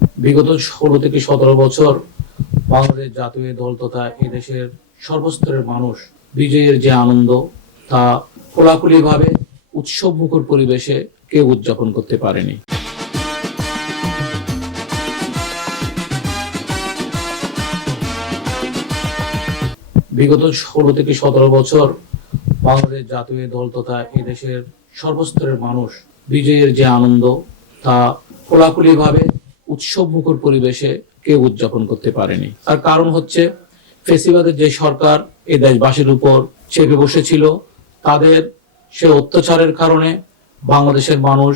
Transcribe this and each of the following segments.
বিগত 16 থেকে 17 বছর বাংলাদেশ জাতীয় দল তথা এদেশের সর্বস্তরের মানুষ বিজয়ের যে আনন্দ তা খোলাখুলিভাবে উৎসবমুখর পরিবেশে কেউ উদযাপন করতে পারেনি। বিগত 16 থেকে 17 বছর বাংলাদেশ জাতীয় দল তথা এদেশের সর্বস্তরের মানুষ বিজয়ের যে আনন্দ তা খোলাখুলিভাবে উৎসবমুখর পরিবেশে কেউ উদযাপন করতে পারেনি। তার কারণ হচ্ছে ফেসিবাদের যে সরকার এই দেশবাসীর উপর চেপে বসেছিল, তাদের সে অত্যাচারের কারণে বাংলাদেশের মানুষ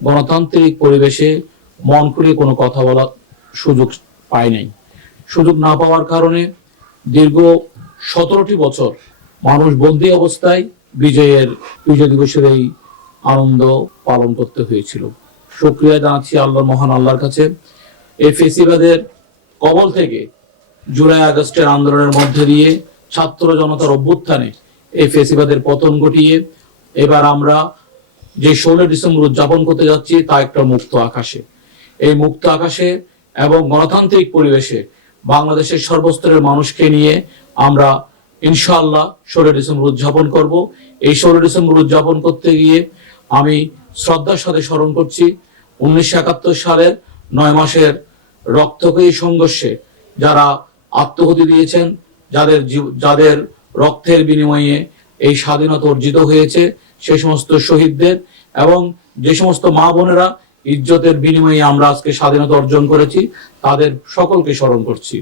গণতান্ত্রিক পরিবেশে মন খুলে কোনো কথা বলার সুযোগ পায় নাই। সুযোগ না পাওয়ার কারণে দীর্ঘ 17টি বছর মানুষ বন্দী অবস্থায় বিজয় দিবসের এই আনন্দ পালন করতে হয়েছিল। শুকরিয়া জানাচ্ছি মহান আল্লাহর কাছে। এই ফেসিবাদের কবল থেকে জুলাই আগস্টের আন্দোলনের মধ্যে দিয়ে ছাত্র জনতার অভ্যুত্থানে এই ফেসিবাদের পতন ঘটিয়ে এবার আমরা যে 16 ডিসেম্বর উদযাপন করতে যাচ্ছি তা একটা মুক্ত আকাশে। এই মুক্ত আকাশে এবং গণতান্ত্রিক পরিবেশে বাংলাদেশের সর্বস্তরের মানুষকে নিয়ে আমরা ইনশাআল্লাহ 16 ডিসেম্বর উদযাপন করব। এই 16 ডিসেম্বর উদযাপন করতে গিয়ে আমি শ্রদ্ধার সাথে স্মরণ করছি 1971 সালের 9 মাসের রক্তক্ষয়ী সংঘর্ষে যারা আত্মঘাতী দিয়েছেন, যাদের রক্তের বিনিময়ে এই স্বাধীনতা অর্জিত হয়েছে, সেই সমস্ত শহীদদের এবং যে সমস্ত মা বোনেরা ইজ্জতের বিনিময়ে আমরা আজকে স্বাধীনতা অর্জন করেছি, তাদের সকলকে স্মরণ করছি।